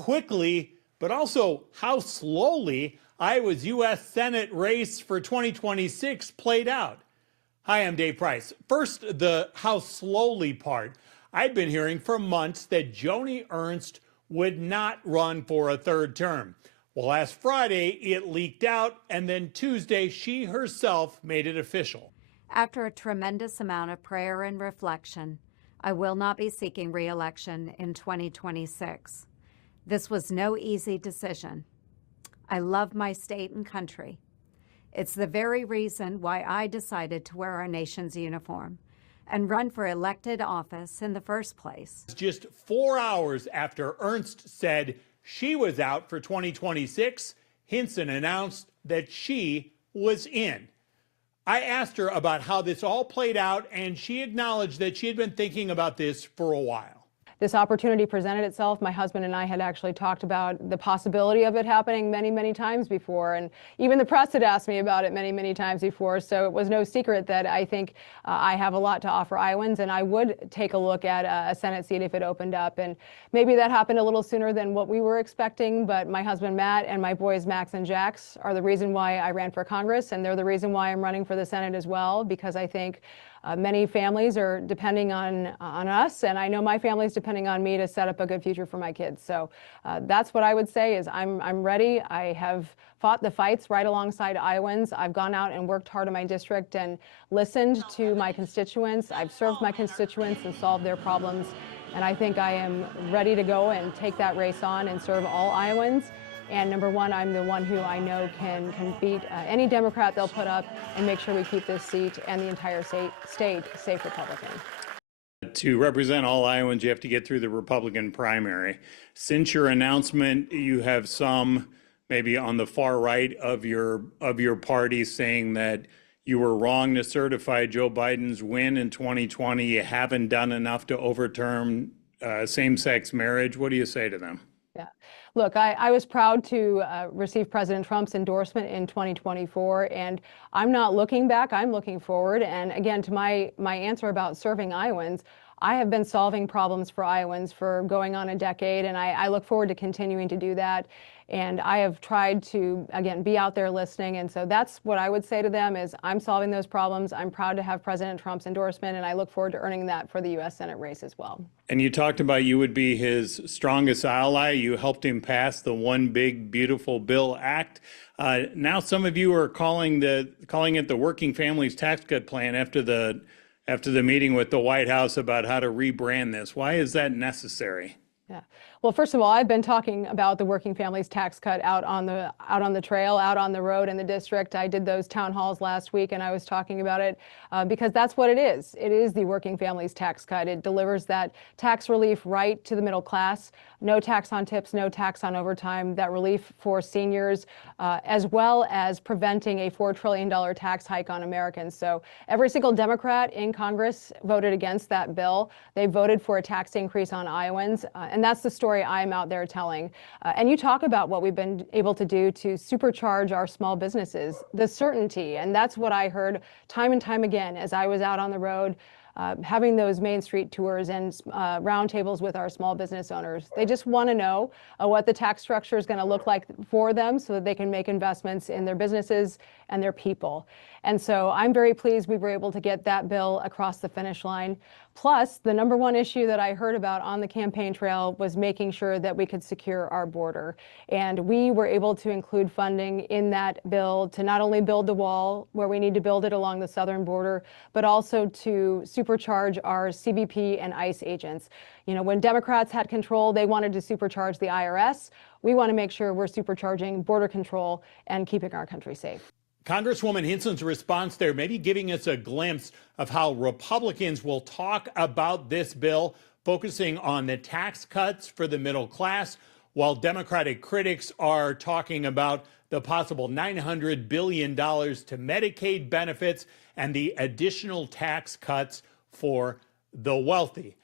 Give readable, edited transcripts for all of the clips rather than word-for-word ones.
quickly, but also how slowly Iowa's U.S. Senate race for 2026 played out. Hi, I'm Dave Price. First, the how slowly part. I'd been hearing for months that Joni Ernst would not run for a third term. Well, last Friday, it leaked out, and then Tuesday, she herself made it official. After a tremendous amount of prayer and reflection, I will not be seeking re-election in 2026. This was no easy decision. I love my state and country. It's the very reason why I decided to wear our nation's uniform and run for elected office in the first place. Just 4 hours after Ernst said she was out for 2026, Hinson announced that she was in. I asked her about how this all played out, and she acknowledged that she had been thinking about this for a while. This opportunity presented itself. My husband and I had actually talked about the possibility of it happening many, many times before. And even the press had asked me about it many, many times before. So it was no secret that I think I have a lot to offer Iowans, and I would take a look at a Senate seat if it opened up. And maybe that happened a little sooner than what we were expecting. But my husband, Matt, and my boys, Max and Jax, are the reason why I ran for Congress. And they're the reason why I'm running for the Senate as well, because I think many families are depending on us, and I know my family's depending on me to set up a good future for my kids. So that's what I would say is I'm ready. I have fought the fights right alongside Iowans. I've gone out and worked hard in my district and listened to my constituents. I've served my constituents and solved their problems. And I think I am ready to go and take that race on and serve all Iowans. And number one, I'm the one who I know can beat any Democrat they'll put up and make sure we keep this seat and the entire state safe Republican. To represent all Iowans, you have to get through the Republican primary. Since your announcement, you have some maybe on the far right of your party saying that you were wrong to certify Joe Biden's win in 2020. You haven't done enough to overturn same-sex marriage. What do you say to them? Yeah. Look, I was proud to receive President Trump's endorsement in 2024, and I'm not looking back, I'm looking forward. And again, to my answer about serving Iowans, I have been solving problems for Iowans for going on a decade, and I look forward to continuing to do that. And I have tried to, again, be out there listening. And so that's what I would say to them is I'm solving those problems. I'm proud to have President Trump's endorsement, and I look forward to earning that for the U.S. Senate race as well. And you talked about you would be his strongest ally. You helped him pass the One Big Beautiful Bill Act. Now some of you are calling it the Working Families Tax Cut Plan after the meeting with the White House about how to rebrand this. Why is that necessary? Yeah. Well, first of all, I've been talking about the working families tax cut out on the trail, out on the road in the district. I did those town halls last week, and I was talking about it because that's what it is. It is the working families tax cut. It delivers that tax relief right to the middle class. No tax on tips, no tax on overtime, that relief for seniors, as well as preventing a $4 trillion tax hike on Americans. So every single Democrat in Congress voted against that bill. They voted for a tax increase on Iowans, and that's the story I'm out there telling. And you talk about what we've been able to do to supercharge our small businesses, the certainty, and that's what I heard time and time again as I was out on the road, having those Main Street tours and roundtables with our small business owners. They just want to know what the tax structure is going to look like for them so that they can make investments in their businesses and their people. And so I'm very pleased we were able to get that bill across the finish line. Plus, the number one issue that I heard about on the campaign trail was making sure that we could secure our border. And we were able to include funding in that bill to not only build the wall where we need to build it along the southern border, but also to supercharge our CBP and ICE agents. You know, when Democrats had control, they wanted to supercharge the IRS. We want to make sure we're supercharging border control and keeping our country safe. Congresswoman Hinson's response there, maybe giving us a glimpse of how Republicans will talk about this bill, focusing on the tax cuts for the middle class, while Democratic critics are talking about the possible $900 billion to Medicaid benefits and the additional tax cuts for the wealthy.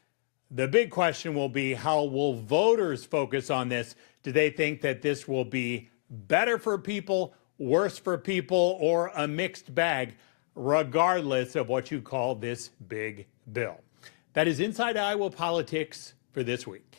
The big question will be, how will voters focus on this? Do they think that this will be better for people, worse for people, or a mixed bag, regardless of what you call this big bill? That is Inside Iowa Politics for this week.